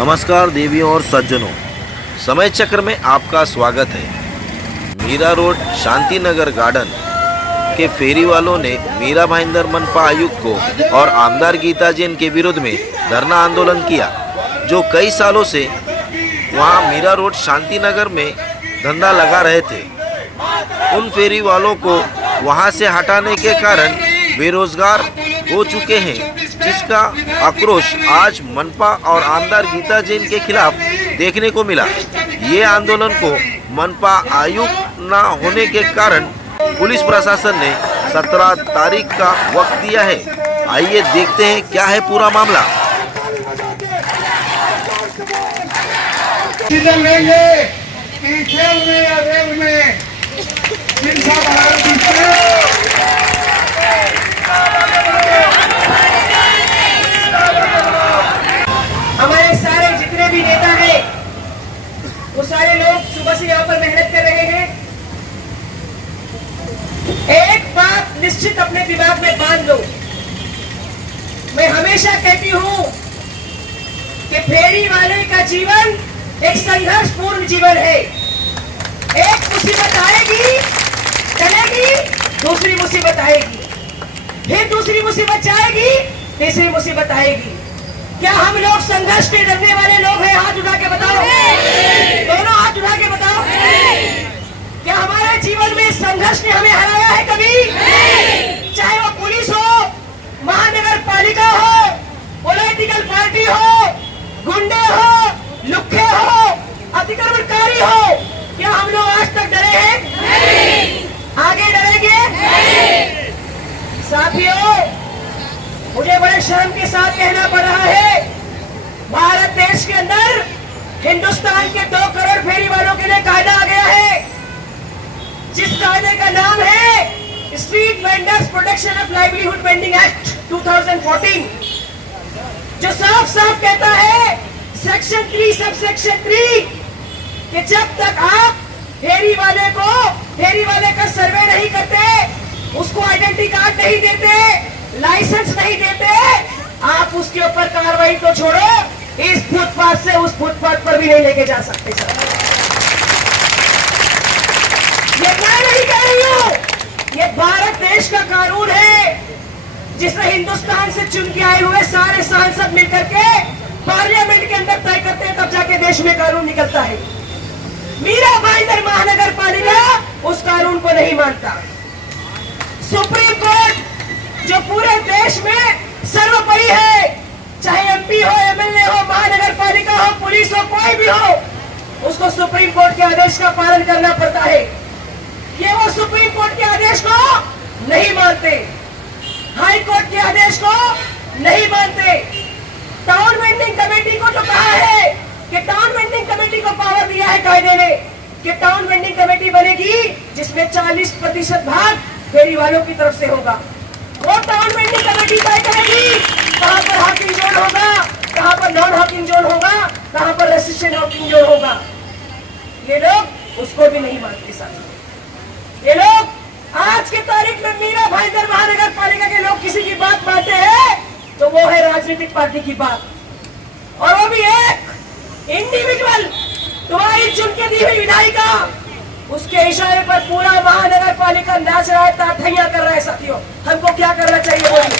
नमस्कार देवियों और सज्जनों, समय चक्र में आपका स्वागत है। मीरा रोड शांति नगर गार्डन के फेरी वालों ने मीरा भाईंदर मनपा आयुक्त को और आमदार गीता जैन के विरोध में धरना आंदोलन किया, जो कई सालों से वहां मीरा रोड शांति नगर में धंधा लगा रहे थे। उन फेरी वालों को वहां से हटाने के कारण बेरोजगार हो चुके हैं, जिसका आक्रोश आज मनपा और आमदार गीता जैन के खिलाफ देखने को मिला। ये आंदोलन को मनपा आयुक्त न होने के कारण पुलिस प्रशासन ने 17 तारीख का वक्त दिया है। आइए देखते हैं क्या है पूरा मामला। हमारे सारे जितने भी नेता हैं, वो सारे लोग सुबह से यहाँ पर मेहनत कर रहे हैं। एक बात निश्चित अपने दिमाग में बांध लो, मैं हमेशा कहती हूँ कि फेरी वाले का जीवन एक संघर्षपूर्ण जीवन है। एक मुसीबत आएगी, चलेगी, दूसरी मुसीबत आएगी, फिर दूसरी मुसीबत जाएगी, तीसरी मुसीबत आएगी। क्या हम लोग संघर्ष के डरने वाले लोग हैं? हाथ उठा के बताओ, दोनों हाथ उठा के बताओ। क्या हमारे जीवन में संघर्ष ने हमें हराया है कभी? चाहे वो पुलिस हो, महानगर पालिका हो, पॉलिटिकल पार्टी हो, गुंडे हो, लुक्खे हो, अतिक्रमणकारी हो, क्या हम लोग आज तक डरे हैं? आगे डरेंगे? साथियों, मुझे बड़े शर्म के साथ कहना पड़ रहा है, भारत देश के अंदर हिंदुस्तान के 2 करोड़ फेरी वालों के लिए कायदा आ गया है, जिस कायदे का नाम है street vendors protection of livelihood vending act 2014, जो साफ साफ कहता है सेक्शन 3 सबसेक्शन 3 कि जब तक आप फेरी वाले का सर्वे नहीं करते, उसको आइडेंटिटी कार्ड नहीं देते, लाइसेंस नहीं देते, आप उसके ऊपर कार्रवाई तो छोड़ो, इस फुटपाथ से उस फुटपाथ पर भी नहीं लेके जा सकते। ये मैं नहीं कह रही हूं, ये भारत देश का कानून है, जिसमें हिंदुस्तान से चुन के आए हुए सारे सांसद मिलकर के पार्लियामेंट के अंदर तय करते हैं, तब जाके देश में कानून निकलता है। मीरा भाईंदर महानगर पालिका उस कानून को नहीं मानता। सुप्रीम कोर्ट जो पूरे देश में सर्वोपरि है, चाहे एमपी हो, एमएलए हो, महानगर पालिका हो, पुलिस हो, कोई भी हो, उसको सुप्रीम कोर्ट के आदेश का पालन करना पड़ता है। ये वो सुप्रीम कोर्ट के आदेश को नहीं मानते, हाई कोर्ट के आदेश को नहीं मानते। टाउन वेंडिंग कमेटी को जो कहा है कि टाउन वेंडिंग कमेटी को पावर दिया है कायदे ने कि टाउन वेंडिंग कमेटी बनेगी जिसमें 40% भाग फेरी वालों की तरफ से होगा। वो टाउन वेंडिंग कमेटी तय करेगी कहां पर हॉकिंग जोन होगा, कहां पर नॉन हॉकिंग जोन होगा, कहां पर रेस्ट्रिक्शन हॉकिंग जोन होगा। ये लोग उसको भी नहीं मानते। साथ ये लोग आज के तारीख में मीरा भाईंदर महानगर पालिका के लोग किसी की बात मानते हैं तो वो है राजनीतिक पार्टी की बात, और वो भी एक इंडिविजुअल तुम्हारी चुन के दी हुई विधायिका, उसके इशारे पर पूरा महानगर पालिका नाच रहा है, ताठैया कर रहा है। साथियों, हमको क्या करना चाहिए बोलिए?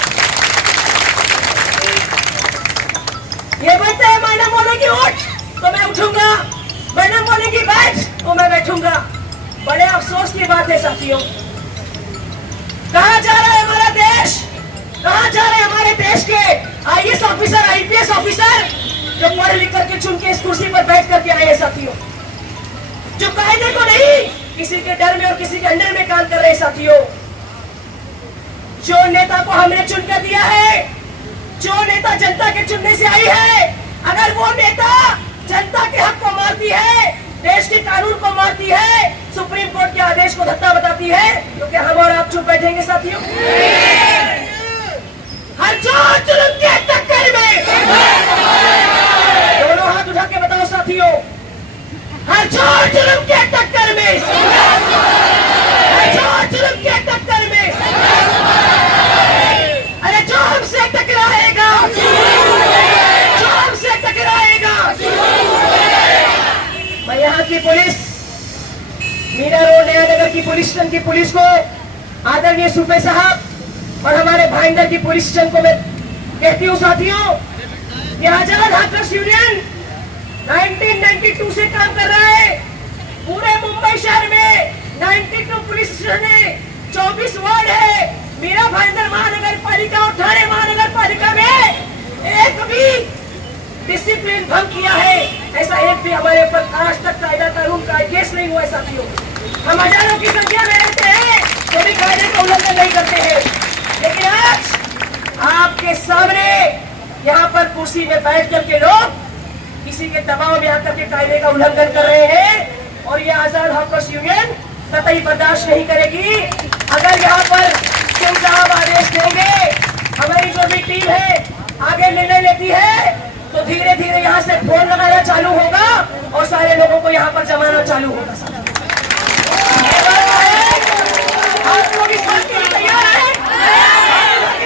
ये बोलते हैं मैडम बोलेगी उठ तो मैं उठूंगा, मैडम बोलेगी बैठ तो मैं बैठूंगा। बड़े अफसोस की बात है साथियों, कहां जा रहा है हमारा देश? कहां जा रहे हैं हमारे देश के आईएएस ऑफिसर, आईपीएस ऑफिसर जो पढ़ लिख करके चुन के इस कुर्सी पर बैठ करके आए हैं? साथियों, जो कायदे को नहीं, किसी के डर में और किसी के अंडर में काम कर रहे हैं। साथियों, जो नेता को हमने चुनकर दिया है, जो नेता जनता के चुनने से आई है, अगर वो नेता जनता के हक को मारती है, देश के कानून को मारती है, सुप्रीम कोर्ट के आदेश को धक्का बताती है, तो क्या हम और आप चुप बैठेंगे? साथियों, हर जोर जुल्म के टक्कर में दोनों हाथ उठा के बताओ साथियों, हर जोर जुल्म के टक्कर में, हर जोर जुल्म के टक्कर में, अरे जो हमसे टकराएगा, जो हमसे टकराएगा की पुलिस, मीरा रोड नया नगर की पुलिस स्टेशन की पुलिस को, आदरणीय सुपे साहब और हमारे भाईंदर की पुलिस स्टेशन को मैं कहती हूँ साथियों कि आजाद हाकर्स यूनियन 1992 से काम कर रहा है। पूरे मुंबई शहर में 92 पुलिस स्टेशन है, 24 वार्ड है। मीरा भाईंदर महानगर पालिका और ठाणे महानगर पालिका में एक भी डिसिप्लिन भंग किया है ऐसा एक भी हमारे ऊपर आज तक कायदा कानून का केस नहीं हुआ है साथियों। हम हजारों की संख्या में रहते हैं, कभी कायदे का उल्लंघन नहीं करते हैं, लेकिन आज आपके सामने यहाँ पर कुर्सी में बैठ करके लोग किसी के दबाव में आकर के कायदे का उल्लंघन कर रहे हैं और ये आजाद हाकर्स यूनियन कतई बर्दाश्त नहीं करेगी। अगर यहाँ पर सिंह साहब आदेश देंगे, हमारी जो भी टीम है आगे निर्णय लेती है, तो धीरे धीरे यहाँ से फोन लगाना चालू होगा और सारे लोगों को यहाँ पर जमाना चालू होगा। आप लोग इस बात के लिए तैयार हैं?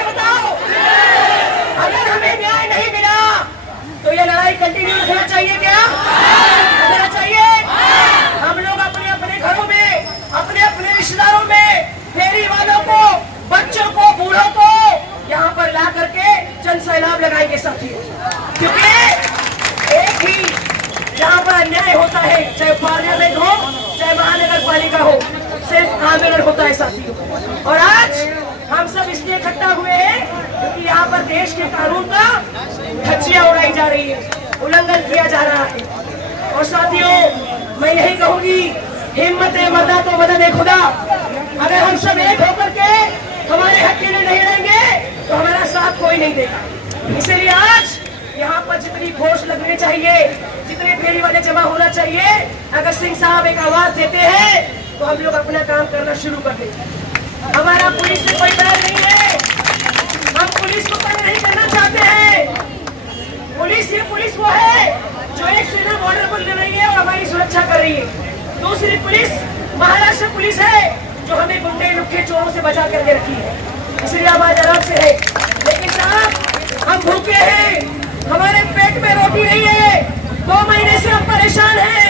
बताओ, अगर हमें न्याय नहीं मिला तो ये लड़ाई कंटिन्यू रखना चाहिए क्या? रखना चाहिए। हम लोग अपने अपने घरों में, अपने अपने रिश्तेदारों में फेरी वालों को, बच्चों को, बूढ़ों को यहाँ पर ला करके जन सैलाब लगाएंगे साथियों, क्योंकि एक ही जहाँ पर अन्याय होता है, चाहे पार्लियामेंट हो चाहे महानगर पालिका हो, सिर्फ आंदोलन होता है साथियों। और आज हम सब इसलिए इकट्ठा हुए हैं क्योंकि यहाँ पर देश के कानून का धज्जियां उड़ाई जा रही है, उल्लंघन किया जा रहा है। और साथियों मैं यही कहूंगी, हिम्मत है मर्दा तो मदद है खुदा। अगर हम सब एक होकर के हमारे हक के लिए नहीं रहेंगे तो हमारा साथ कोई नहीं देगा। इसलिए आज यहाँ पर जितनी घोष लगने चाहिए, जितने फेरी वाले जमा होना चाहिए, अगर सिंह साहब एक आवाज देते हैं तो हम लोग अपना काम करना शुरू कर देंगे। हमारा पुलिस से कोई बैर नहीं है, हम पुलिस को तंग नहीं करना चाहते हैं। पुलिस ये पुलिस वो है जो एक सेना बॉर्डर पर लड़ रही है और हमारी सुरक्षा कर रही है। दूसरी पुलिस महाराष्ट्र पुलिस है जो हमें गुंडे लुक्के चोरों से बचा करके रखी है, इसलिए हम आज आराम से है। लेकिन साहब हम भूखे हैं, हमारे पेट में रोटी नहीं है, 2 महीने से हम परेशान हैं,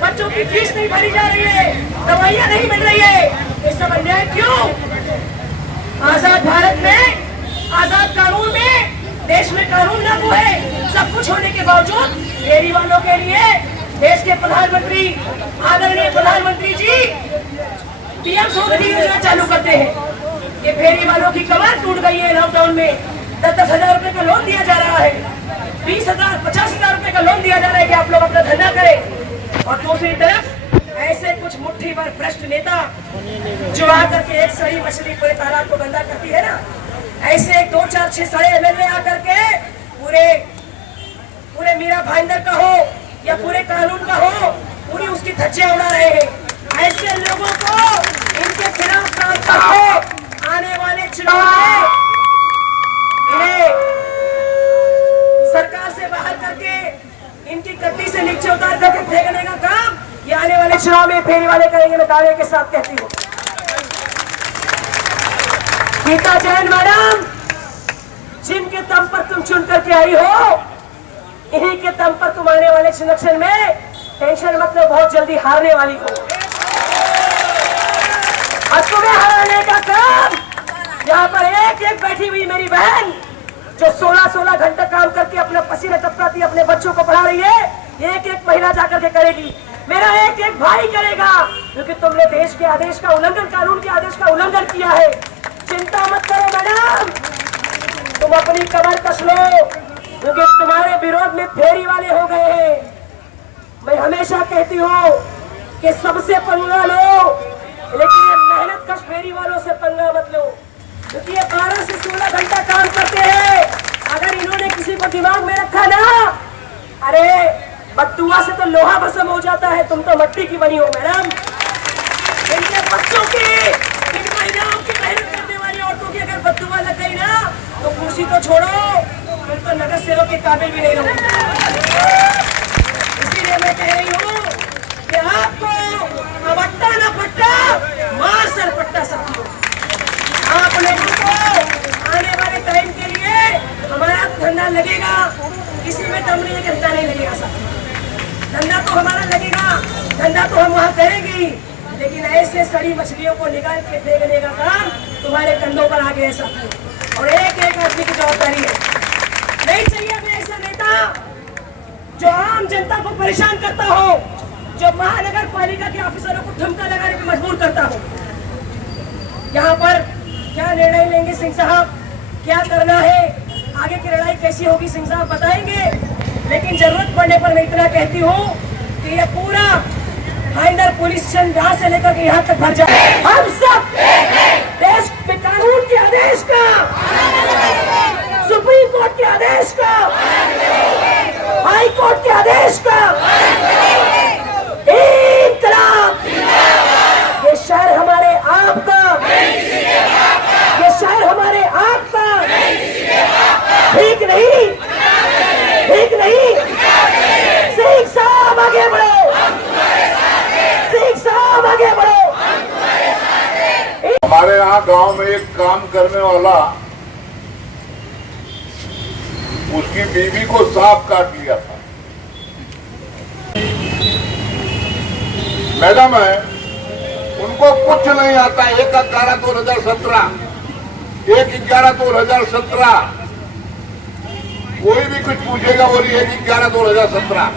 बच्चों की फीस नहीं भरी जा रही है, दवाइयाँ नहीं मिल रही है। ये सब अन्याय क्यों? आजाद भारत में, आजाद कानून में, देश में कानून लागू है, सब कुछ होने के बावजूद फेरी वालों के लिए देश के प्रधानमंत्री, आदरणीय प्रधानमंत्री जी पीएम स्वनिधि योजना चालू करते हैं। ये फेरी वालों की कमर टूट गई है। लॉकडाउन में 10-10 हजार रुपए का लोन दिया जा रहा है, 20,000, 50,000 रुपए का लोन दिया जा रहा है कि आप लोग अपना धंधा करें। और दूसरी तरफ ऐसे कुछ मुट्ठी भर भ्रष्ट नेता जो आकर के एक सही मछली पूरे तालाब को गंदा करती है ना, ऐसे 2, 4, 6 सारे एमएलए आकर के पूरे मीरा भाईंदर का हो या पूरे कानून का हो, पूरी उसकी धज्जियां उड़ा रहे हैं। ऐसे लोगों को इनके खिलाफ काम हो, आने वाले चुनाव में इन्हें सरकार से बाहर करके इनकी गद्दी से नीचे उतार करके फेंकने का काम ये आने वाले चुनाव में फेरी वाले करेंगे, मैं दावे के साथ कहती हूँ। गीता जैन मैडम, जिनके दम पर तुम चुन करके आई हो, इन्हीं के दम पर तुम आने वाले इलेक्शन में टेंशन मत लो, बहुत जल्दी हारने वाली हो। और तुम्हें हराने का काम यहाँ पर एक बैठी हुई मेरी बहन जो 16-16 घंटा काम करके अपना पसीना टपकाती अपने बच्चों को पढ़ा रही है, एक महिला जाकर के करेगी, मेरा एक भाई करेगा, क्योंकि तुमने देश के आदेश का उल्लंघन, कानून के आदेश का उल्लंघन किया है। चिंता मत करो मैडम, तुम अपनी कमर कस लो, क्योंकि तुम्हारे विरोध में फेरी वाले हो गए हैं। मैं हमेशा कहती हूँ कि सबसे पंगा लो, लेकिन ये मेहनत कश फेरी वालों से पंगा मत लो, क्योंकि ये 12 से 16 घंटा काम करते हैं। अगर इन्होंने किसी को दिमाग में रखा ना, अरे बत्तुआ से तो लोहा भस्म हो जाता है, तुम तो मट्टी की बनी हो मैडम। इनके बच्चों की, इन महिलाओं की, मेहनत करने वाली औरतों की अगर बत्तुआ लग गई ना, तो कुर्सी तो छोड़ो, फिर तो नगर सेवक के काबिल भी नहीं रहोगे। इसलिए मैं कह रही हूँ कि आपको अब अट्टा ना पट्टा, मार सर पट्टा साथियों। आप लोगों को आने वाले टाइम के लिए हमारा धंधा लगेगा, किसी में दम नहीं, धंधा नहीं लगेगा साथियों। धंधा तो हमारा लगेगा, धंधा तो हम वहाँ करेंगे ही, लेकिन ऐसे सड़ी मछलियों को निकाल के फेंकने का काम तुम्हारे कंधों पर आ गया साथी, और एक एक आदमी की जवाबदारी है। नहीं चाहिए हमें ऐसा नेता जो आम जनता को परेशान करता हो, जो महानगर पालिका के ऑफिसरों को धमका लगाने पर मजबूर करता हो। यहाँ पर क्या निर्णय लेंगे सिंह साहब, क्या करना है, आगे की लड़ाई कैसी होगी सिंह साहब बताएंगे, लेकिन जरूरत पड़ने पर मैं इतना कहती हूँ कि ये पूरा भाईंदर पुलिस स्टेशन यहाँ से लेकर के यहाँ तक भर जाए। हम सब देश में कानून के आदेश का, सुप्रीम कोर्ट के आदेश का, हाई कोर्ट के आदेश का इंकलाब। ये शहर हमारे आपका, ये शहर हमारे आपका, ठीक नहीं, ठीक नहीं। सिंह साहब आगे बढ़ो, सिंह साहब आगे बढ़ो। हमारे यहाँ गांव में एक काम करने वाला उसकी बीवी को सांप काट लिया था। मैडम है, उनको कुछ नहीं आता। 1/11/2017, 1/11/2017, कोई भी कुछ पूछेगा बोलिए 1/11/2017।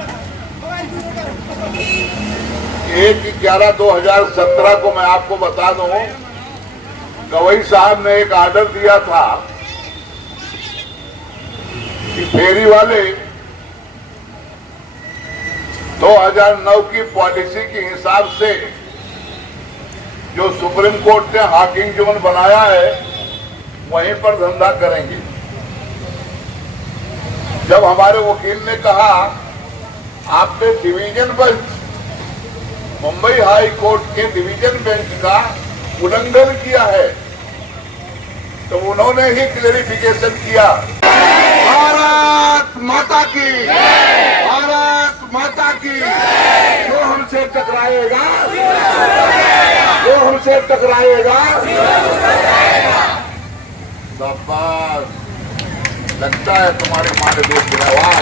1/11/2017 को मैं आपको बता दूं, गवई साहब ने एक आर्डर दिया था कि फेरी वाले 2009 की पॉलिसी के हिसाब से जो सुप्रीम कोर्ट ने हाकिंग जोन बनाया है वहीं पर धंधा करेंगे। जब हमारे वकील ने कहा आपने division bench, Mumbai high court के डिवीजन बेंच का उल्लंघन किया है, तो उन्होंने ही क्लेरिफिकेशन किया। भारत माता की, भारत माता की। जो हमसे टकराएगा, जो हमसे टकराएगा, शाबाश, लगता है तुम्हारे मारे दोस्त वाह वाह।